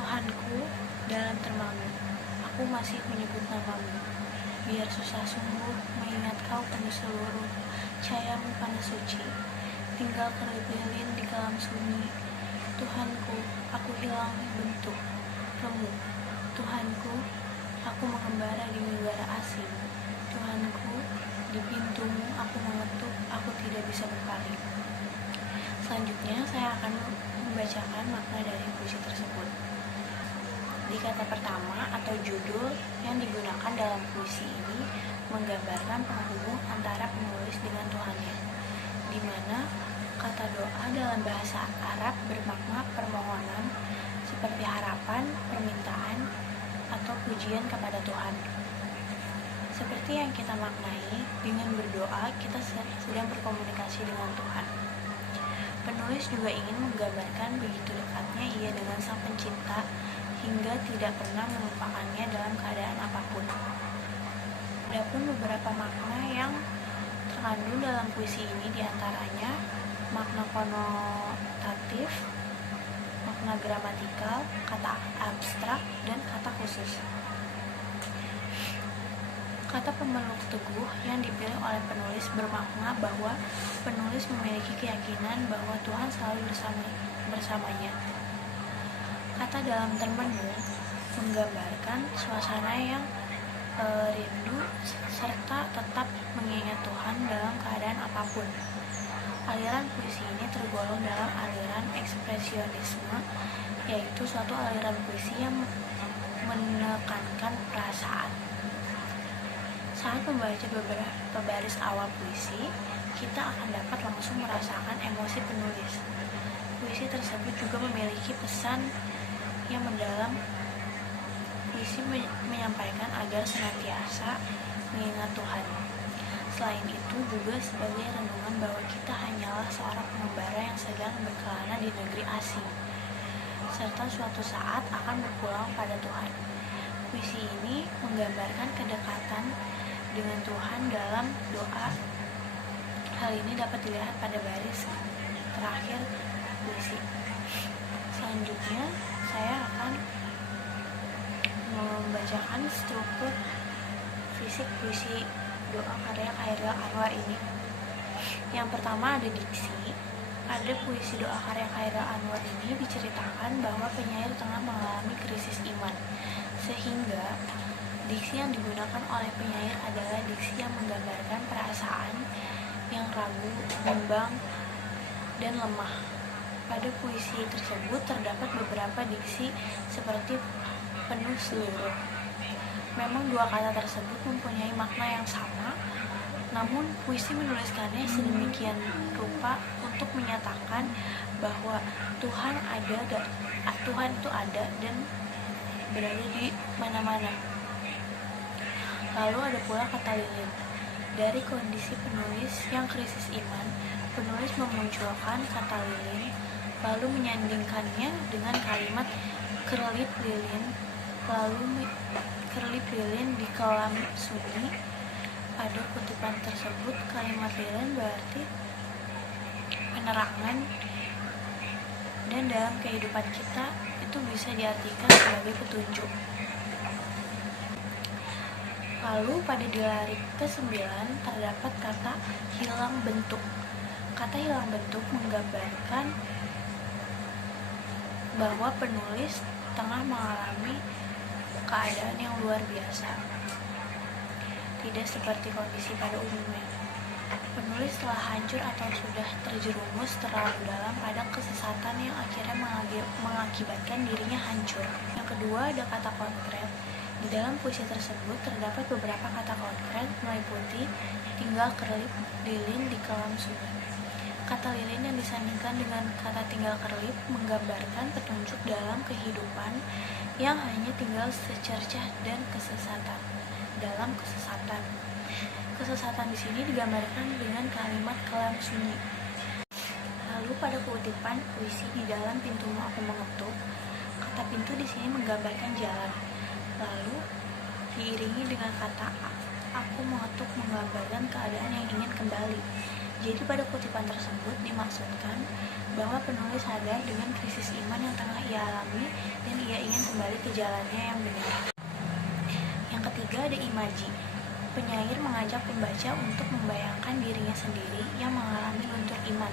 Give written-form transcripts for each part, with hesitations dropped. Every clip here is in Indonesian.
Tuhanku, dalam termamu, aku masih menyebut namamu. Biar susah sungguh mengingat kau penuh seluruh cahayamu panas suci. Tinggal kerlip lilin di kelam sunyi. Tuhanku, aku hilang bentuk, remuk. Tuhanku, aku mengembara di negara asing. Tuhanku, di pintumu aku mengetuk, aku tidak bisa berpaling. Selanjutnya saya akan membacakan makna dari puisi tersebut. Di kata pertama atau judul yang digunakan dalam puisi ini menggambarkan penghubung antara penulis dengan Tuhannya, di mana kata doa dalam bahasa Arab bermakna permohonan seperti harapan, permintaan, atau pujian kepada Tuhan. Seperti yang kita maknai, dengan berdoa kita sedang berkomunikasi dengan Tuhan. Penulis juga ingin menggambarkan begitu dekatnya ia dengan Sang Pencipta hingga tidak pernah melupakannya dalam keadaan apapun. Adapun beberapa makna yang terkandung dalam puisi ini diantaranya makna konotatif, makna gramatikal, kata abstrak, dan kata khusus. Kata pemeluk teguh yang dipilih oleh penulis bermakna bahwa penulis memiliki keyakinan bahwa Tuhan selalu bersamanya. Kata dalam termenung menggambarkan suasana yang rindu serta tetap mengingat Tuhan dalam keadaan apapun. Aliran puisi ini tergolong dalam aliran ekspresionisme, yaitu suatu aliran puisi yang menekankan perasaan. Saat membaca beberapa baris awal puisi, kita akan dapat langsung merasakan emosi penulis. Puisi tersebut juga memiliki pesan yang mendalam. Puisi menyampaikan agar senantiasa mengingat Tuhan. Selain itu juga sebagai renungan bahwa kita hanyalah seorang pengembara yang sedang berkelana di negeri asing, serta suatu saat akan berpulang pada Tuhan. Puisi ini menggambarkan kedekatan dengan Tuhan dalam doa. Hal ini dapat dilihat pada baris terakhir puisi. Selanjutnya, saya akan membacakan struktur fisik puisi doa karya Khairil Anwar ini. Yang pertama ada diksi. Pada puisi doa karya Khairil Anwar ini diceritakan bahwa penyair tengah mengalami krisis iman, sehingga diksi yang digunakan oleh penyair adalah diksi yang menggambarkan perasaan yang ragu, bimbang, dan lemah. Pada puisi tersebut terdapat beberapa diksi seperti penuh seluruh. Memang dua kata tersebut mempunyai makna yang sama, namun puisi menuliskannya sedemikian rupa untuk menyatakan bahwa Tuhan itu ada dan berada di mana-mana. Lalu ada pula kata lilin. Dari kondisi penulis yang krisis iman, penulis memunculkan kata lilin, lalu menyandingkannya dengan kalimat kerlip lilin di kelam sunyi. Pada kutipan tersebut, kalimat lilin berarti penerangan, dan dalam kehidupan kita itu bisa diartikan sebagai petunjuk. Lalu pada di lirik ke-9 terdapat kata hilang bentuk. Kata hilang bentuk menggambarkan bahwa penulis tengah mengalami keadaan yang luar biasa, tidak seperti kondisi pada umumnya. Penulis telah hancur atau sudah terjerumus terlalu dalam pada kesesatan yang akhirnya mengakibatkan dirinya hancur. Yang kedua ada kata konkret. Di dalam puisi tersebut terdapat beberapa kata konkret meliputi tinggal kerlip lilin di kelam sunyi. Kata lilin yang disandingkan dengan kata tinggal kerlip menggambarkan petunjuk dalam kehidupan yang hanya tinggal secercah dan kesesatan. Dalam kesesatan. Kesesatan di sini digambarkan dengan kalimat kelam sunyi. Lalu pada kutipan puisi di dalam pintumu aku mengetuk, kata pintu di sini menggambarkan jalan. Lalu diiringi dengan kata aku mengetuk menggambarkan keadaan yang ingin kembali. Jadi pada kutipan tersebut dimaksudkan bahwa penulis sadar dengan krisis iman yang tengah ia alami dan ia ingin kembali ke jalannya yang benar. Yang ketiga ada imaji. Penyair mengajak pembaca untuk membayangkan dirinya sendiri yang mengalami luntur iman,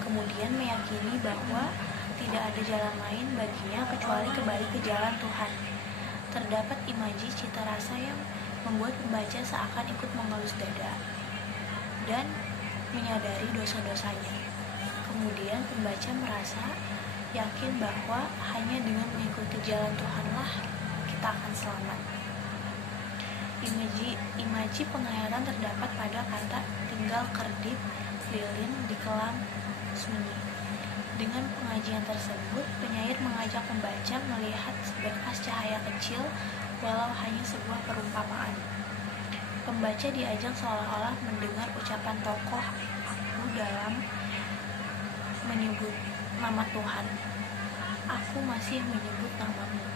kemudian meyakini bahwa tidak ada jalan lain baginya kecuali kembali ke jalan Tuhan. Terdapat imaji cita rasa yang membuat pembaca seakan ikut mengelus dada dan menyadari dosa-dosanya. Kemudian pembaca merasa yakin bahwa hanya dengan mengikuti jalan Tuhanlah kita akan selamat. Imaji penghayatan terdapat pada kata tinggal kerdip lilin di kelam sunyi. Dengan pengajian tersebut, penyair mengajak pembaca melihat seberkas cahaya kecil walau hanya sebuah perumpamaan. Pembaca diajak seolah-olah mendengar ucapan tokoh aku dalam menyebut nama Tuhan. Aku masih menyebut namamu.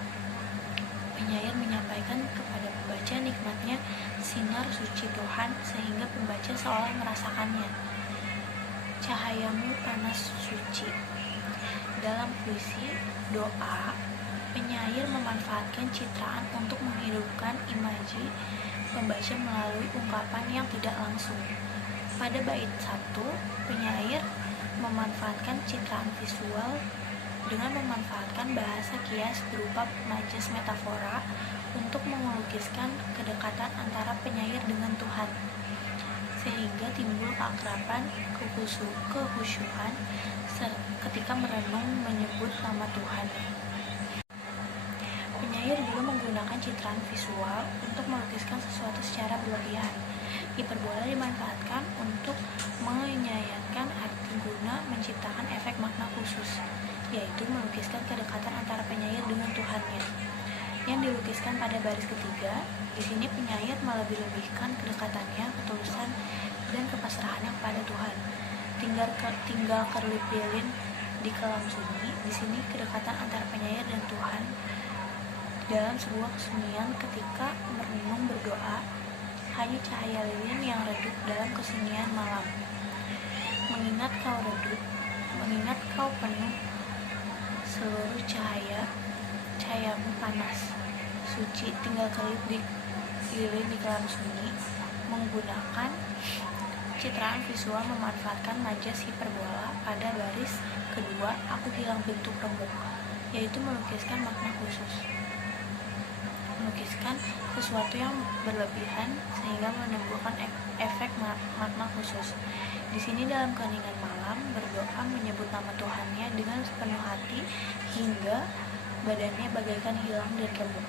Penyair menyampaikan kepada pembaca nikmatnya sinar suci Tuhan sehingga pembaca seolah merasakannya. Cahayamu panas suci. Dalam puisi doa, penyair memanfaatkan citraan untuk menghidupkan imaji pembaca melalui ungkapan yang tidak langsung. Pada bait 1, penyair memanfaatkan citraan visual dengan memanfaatkan bahasa kias berupa majas metafora untuk melukiskan kedekatan antara penyair dengan Tuhan, sehingga timbul keakraban, kehusyuan ketika merenung menyebut nama Tuhan. Penyair juga menggunakan citraan visual untuk melukiskan sesuatu secara berlebihan. Hiperbola dimanfaatkan untuk menyayatkan arti guna menciptakan efek makna khusus, yaitu melukiskan kedekatan antara penyair dengan Tuhannya. Yang dilukiskan pada baris ketiga, di sini penyair melebih-lebihkan kedekatannya, ketulusan, dan kepasrahannya kepada Tuhan. Tinggal kerlip lilin di kelam sunyi, di sini kedekatan antara penyair dan Tuhan dalam sebuah kesunyian ketika merenung berdoa, hanya cahaya lilin yang redup dalam kesunyian malam. Mengingat kau redup, mengingat kau penuh seluruh cahayamu panas suci, tinggal kelip di lilin di kelam sunyi. Menggunakan citraan visual memanfaatkan majas hiperbola pada baris kedua, aku hilang bentuk remuk, yaitu melukiskan makna khusus, melukiskan sesuatu yang berlebihan sehingga menimbulkan efek makna khusus. Di sini dalam keheningan malam berdoa menyebut nama Tuhannya dengan sepenuh hati hingga badannya bagaikan hilang dan remuk.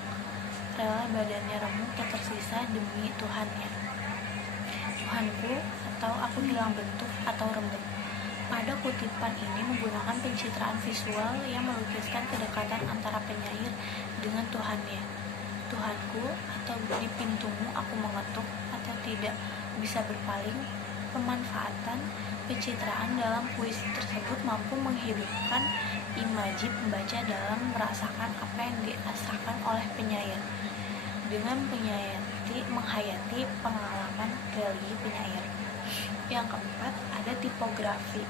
Rela badannya remuk tak tersisa demi Tuhannya. Tuhanku, atau aku hilang bentuk atau remuk. Pada kutipan ini menggunakan pencitraan visual yang melukiskan kedekatan antara penyair dengan Tuhannya. Tuhanku, atau di pintumu aku mengetuk atau tidak bisa berpaling. Pemanfaatan pencitraan dalam puisi tersebut mampu menghidupkan imaji pembaca dalam merasakan apa yang dirasakan oleh penyair dengan menghayati pengalaman religi penyair. Yang keempat, ada tipografi.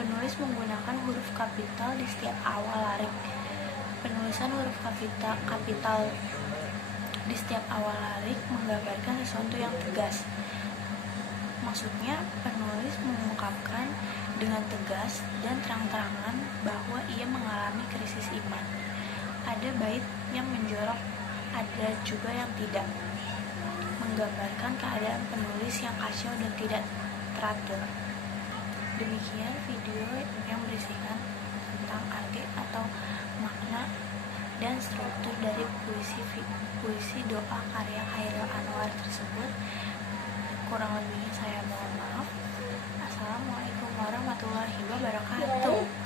Penulis menggunakan huruf kapital di setiap awal larik. Penulisan huruf kapital di setiap awal larik menggambarkan sesuatu yang tegas. Maksudnya, penulis mengungkapkan dengan tegas dan terang-terangan bahwa ia mengalami krisis iman. Ada bait yang menjorok, ada juga yang tidak, menggambarkan keadaan penulis yang kacau dan tidak teratur. Demikian video yang berisikan tentang arti atau makna dan struktur dari puisi doa karya Chairil Anwar tersebut. Kurang lebihnya saya mohon maaf. Assalamualaikum warahmatullahi wabarakatuh.